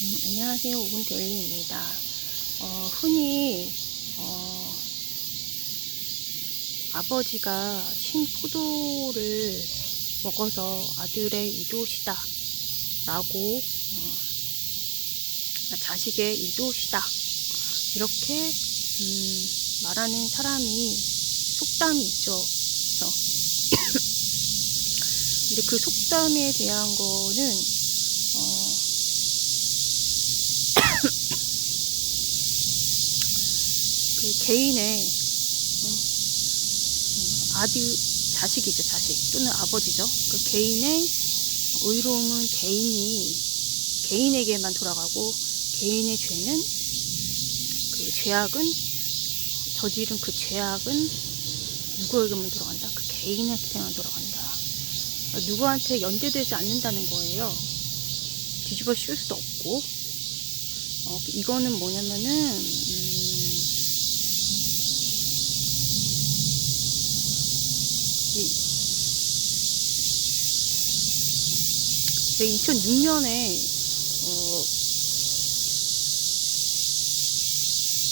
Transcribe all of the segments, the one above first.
안녕하세요. 오븐데일리입니다. 흔히 아버지가 신 포도를 먹어서 아들의 이도시다 라고 자식의 이도시다 이렇게 말하는 사람이 속담이 있죠. 그래서 근데 그 속담에 대한 거는 그 개인의 아들, 자식이죠, 자식 또는 아버지죠. 그 개인의 의로움은 개인에게만 돌아가고, 개인의 죄는 그 죄악은 저지른 그 죄악은 누구에게만 돌아간다? 그 개인한테만 돌아간다. 누구한테 연대되지 않는다는 거예요. 뒤집어 씌울 수도 없고. 이거는 뭐냐면은 2006년에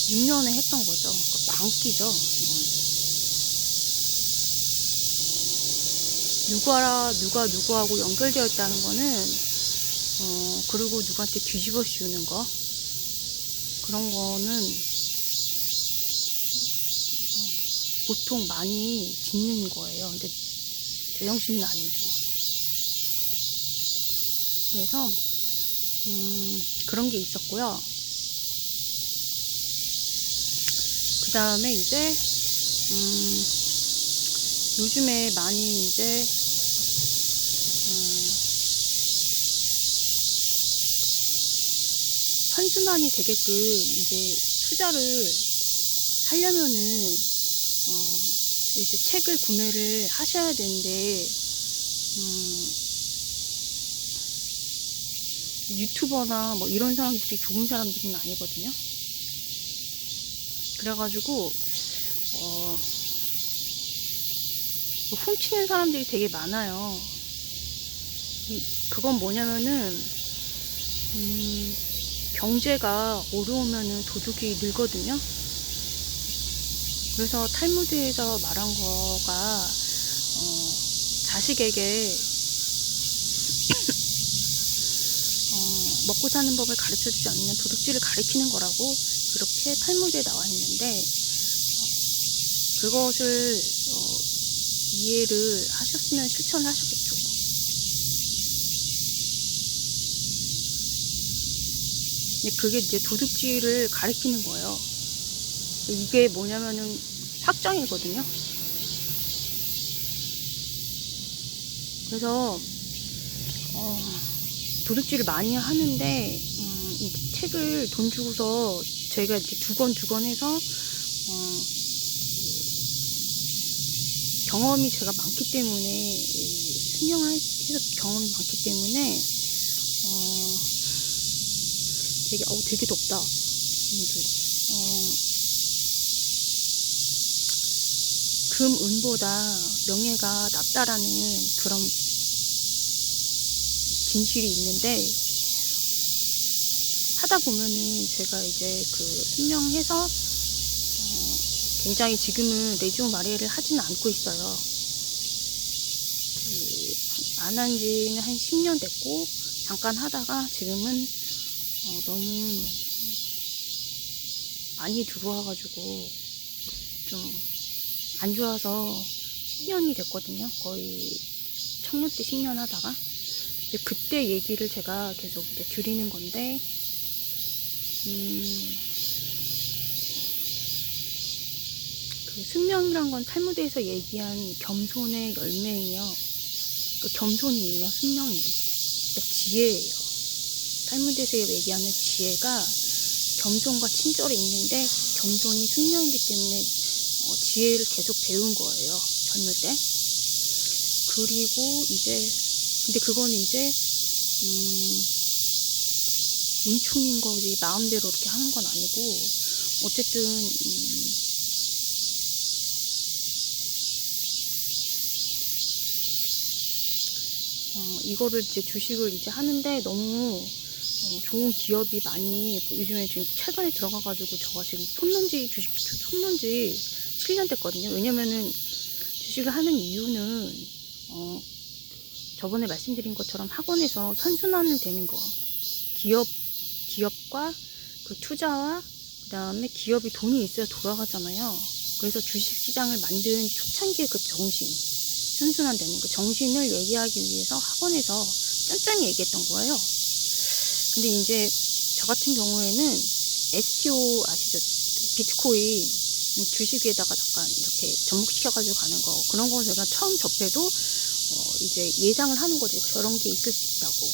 6년에 했던 거죠. 그러니까 광기죠. 이건. 누가 누구하고 연결되어 있다는 거는 그리고 누구한테 뒤집어 씌우는 거, 그런 거는 보통 많이 짓는 거예요. 근데 제정신은 아니죠. 그래서 그런 게 있었고요. 그 다음에 이제 요즘에 많이 이제 선순환이 되게끔 이제 투자를 하려면은 이제 책을 구매를 하셔야 되는데 유튜버나 뭐 이런 사람들이 좋은 사람들은 아니거든요. 그래가지고 훔치는 사람들이 되게 많아요. 그건 뭐냐면은 경제가 어려우면은 도둑이 늘거든요. 그래서 탈무드에서 말한 거가 자식에게 먹고 사는 법을 가르쳐주지 않으면 도둑질을 가르치는 거라고 그렇게 탈무드에 나와 있는데, 그것을 이해를 하셨으면 실천을 하셨겠죠. 근데 그게 이제 도둑질을 가리키는 거예요. 이게 뭐냐면은 확정이거든요. 그래서 도둑질을 많이 하는데 이 책을 돈 주고서 제가 이제 두 권 해서 경험이 제가 많기 때문에, 승명을 해서 경험이 많기 때문에 되게 덥다. 금은보다 명예가 낫다라는 그런 진실이 있는데, 하다 보면은 제가 이제 그 승명해서 굉장히 지금은 레지오 마리에를 하지는 않고 있어요. 안 한 지는 한 10년 됐고, 잠깐 하다가 지금은 너무 많이 들어와가지고 좀 안 좋아서 10년이 됐거든요. 거의 청년 때 10년 하다가. 근데 그때 얘기를 제가 계속 이제 드리는 건데, 그 승명이란 건 탈무드에서 얘기한 겸손의 열매예요. 그 겸손이에요, 승명이. 그러니까 지혜예요. 탈무드에서 얘기하는 지혜가 겸손과 친절이 있는데, 겸손이 승명이기 때문에 지혜를 계속 배운 거예요, 젊을 때. 그리고 이제 근데 그거는 이제 은총인 거지 마음대로 이렇게 하는 건 아니고, 어쨌든 이거를 이제 주식을 이제 하는데 너무 좋은 기업이 많이 요즘에 지금 최근에 들어가가지고 저가 지금 주식 손놓은 지 7년 됐거든요. 왜냐면은 주식을 하는 이유는 저번에 말씀드린 것처럼 학원에서 선순환을 되는 거, 기업과 그 투자와 그 다음에 기업이 돈이 있어야 돌아가잖아요. 그래서 주식시장을 만든 초창기의 그 정신, 순순한 되는 그 정신을 얘기하기 위해서 학원에서 짠짠히 얘기했던 거예요. 근데 이제 저 같은 경우에는 STO 아시죠? 비트코인 주식에다가 잠깐 이렇게 접목시켜가지고 가는 거, 그런 거 제가 처음 접해도 이제 예상을 하는 거지. 저런 게 있을 수 있다고.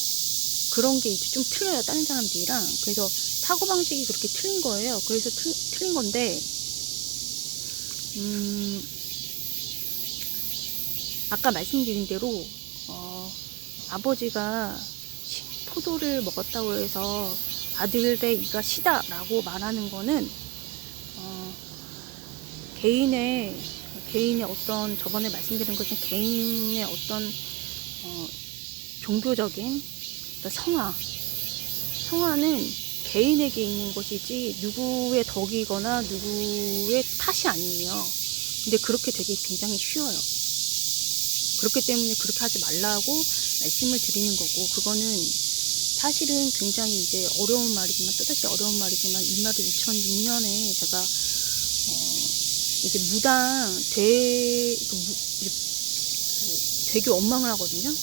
그런 게 이제 좀 틀려요, 다른 사람들이랑. 그래서 사고방식이 그렇게 틀린 거예요. 그래서 틀린 건데, 아까 말씀드린 대로, 아버지가 포도를 먹었다고 해서 아들의 이가 시다라고 말하는 거는, 개인의 어떤, 저번에 말씀드린 것처럼 개인의 어떤, 종교적인 성화는 개인에게 있는 것이지 누구의 덕이거나 누구의 탓이 아니에요. 근데 그렇게 되기 굉장히 쉬워요. 그렇기 때문에 그렇게 하지 말라고 말씀을 드리는 거고, 그거는 사실은 굉장히 이제 어려운 말이지만, 또다시 어려운 말이지만, 이 말을 2006년에 제가 이제 되게 원망을 하거든요.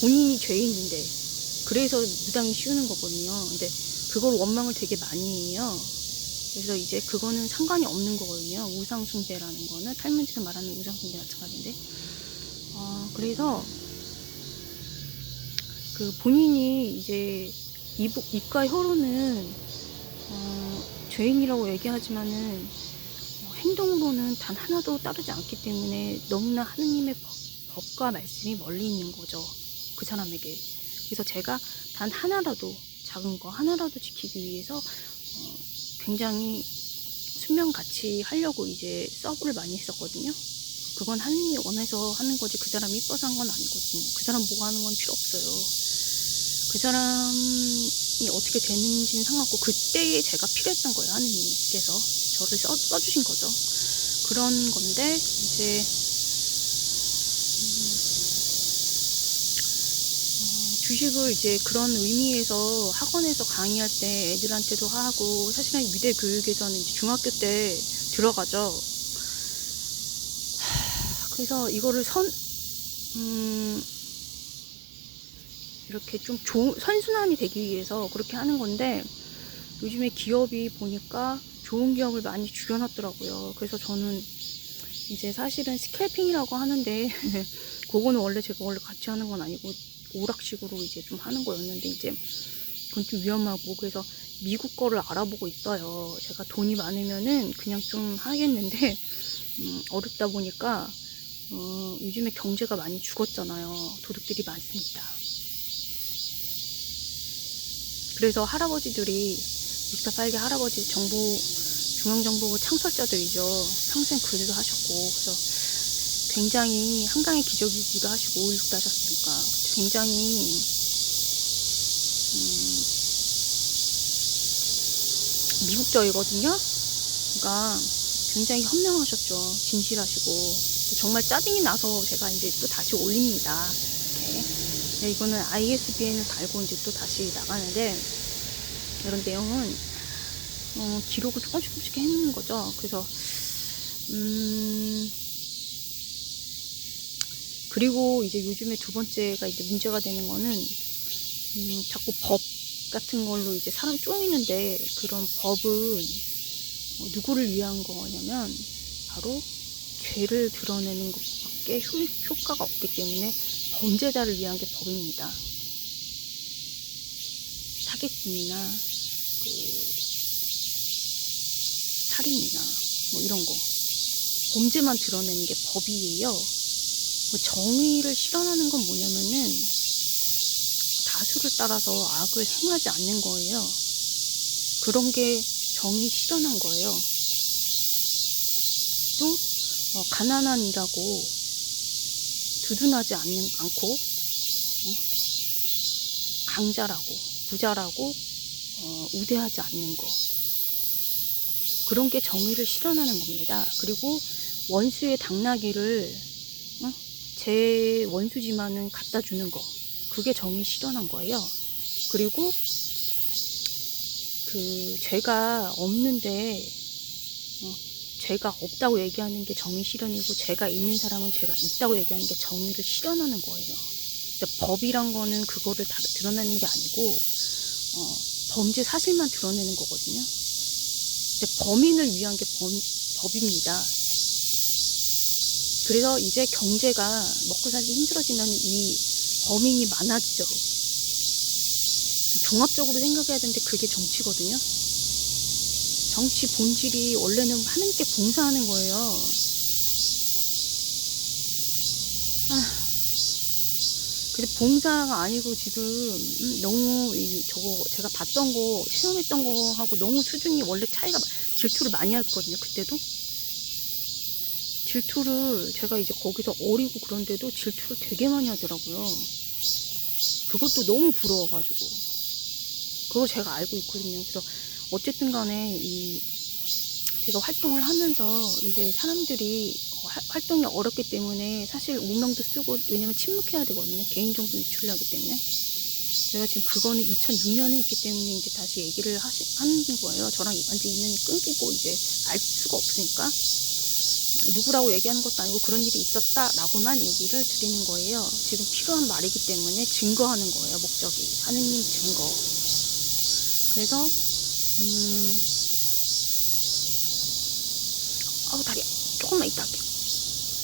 본인이 죄인인데, 그래서 무당이 씌우는 거거든요. 근데 그걸 원망을 되게 많이 해요. 그래서 이제 그거는 상관이 없는 거거든요. 우상숭배라는 거는 탈문지에서 말하는 우상숭배 마찬가지인데, 그래서 그 본인이 이제 입과 혀로는 죄인이라고 얘기하지만은 행동으로는 단 하나도 따르지 않기 때문에 너무나 하느님의 법과 말씀이 멀리 있는 거죠, 그 사람에게. 그래서 제가 단 하나라도, 작은 거 하나라도 지키기 위해서 굉장히 수명같이 하려고 이제 서브를 많이 했었거든요. 그건 하느님이 원해서 하는 거지, 그 사람이 이뻐서 한 건 아니거든요. 그 사람 뭐 하는 건 필요 없어요. 그 사람이 어떻게 되는지는 상관없고, 그때에 제가 필요했던 거예요. 하느님께서 저를 써주신 거죠. 그런 건데, 이제 주식을 이제 그런 의미에서 학원에서 강의할 때 애들한테도 하고, 사실은 미대 교육에서는 이제 중학교 때 들어가죠. 그래서 이거를 이렇게 좀 선순환이 되기 위해서 그렇게 하는 건데, 요즘에 기업이 보니까 좋은 기업을 많이 줄여놨더라고요. 그래서 저는 이제 사실은 스캘핑이라고 하는데 그거는 제가 원래 같이 하는 건 아니고 오락식으로 이제 좀 하는 거였는데, 이제 그건 좀 위험하고, 그래서 미국 거를 알아보고 있어요. 제가 돈이 많으면은 그냥 좀 하겠는데 어렵다 보니까 요즘에 경제가 많이 죽었잖아요. 도둑들이 많습니다. 그래서 할아버지들이, 64, 8개 할아버지 중앙정보부 창설자들이죠. 평생 그 일도 하셨고, 그래서 굉장히 한강의 기적이기도 하시고, 5.16도 하셨으니까 굉장히 미국적이거든요. 그러니까 굉장히 현명하셨죠. 진실하시고. 정말 짜증이 나서 제가 이제 또 다시 올립니다. 이렇게. 네, 이거는 ISBN을 달고 이제 또 다시 나가는데, 이런 내용은 기록을 조금씩 해놓는 거죠. 그래서 그리고 이제 요즘에 두 번째가 이제 문제가 되는 거는, 자꾸 법 같은 걸로 이제 사람 쪼이는데, 그런 법은 누구를 위한 거냐면 바로 죄를 드러내는 것밖에 효과가 없기 때문에 범죄자를 위한 게 법입니다. 사기꾼이나 살인이나 뭐 이런 거, 범죄만 드러내는 게 법이에요. 정의를 실현하는 건 뭐냐면은 다수를 따라서 악을 행하지 않는 거예요. 그런 게 정의 실현한 거예요. 또 가난한 이라고 두둔하지 않고 강자라고 부자라고 우대하지 않는 거. 그런 게 정의를 실현하는 겁니다. 그리고 원수의 당나귀를 제 원수지만은 갖다 주는 거. 그게 정의 실현한 거예요. 그리고 죄가 없는데 죄가 없다고 얘기하는 게 정의 실현이고, 죄가 있는 사람은 죄가 있다고 얘기하는 게 정의를 실현하는 거예요. 근데 법이란 거는 그거를 다 드러내는 게 아니고 범죄 사실만 드러내는 거거든요. 근데 범인을 위한 게 법입니다. 그래서 이제 경제가 먹고 살기 힘들어지면 이 범인이 많아지죠. 종합적으로 생각해야 되는데 그게 정치거든요. 정치 본질이 원래는 하느님께 봉사하는 거예요. 근데 봉사가 아니고 지금 너무 저거 제가 봤던 거, 체험했던 거하고 너무 수준이 원래 차이가, 질투를 많이 했거든요. 그때도 질투를, 제가 이제 거기서 어리고 그런데도 질투를 되게 많이 하더라고요. 그것도 너무 부러워가지고. 그걸 제가 알고 있거든요. 그래서 어쨌든 간에 제가 활동을 하면서 이제 사람들이 활동이 어렵기 때문에 사실 운명도 쓰고, 왜냐면 침묵해야 되거든요. 개인정보 유출을 하기 때문에. 제가 지금 그거는 2006년에 했기 때문에 이제 다시 얘기를 하는 거예요. 저랑 완전 인연이 끊기고 이제 알 수가 없으니까. 누구라고 얘기하는 것도 아니고 그런 일이 있었다라고만 얘기를 드리는 거예요. 지금 필요한 말이기 때문에 증거하는 거예요. 목적이. 하느님 증거. 그래서 아우 다리야. 조금만 이따 할게요.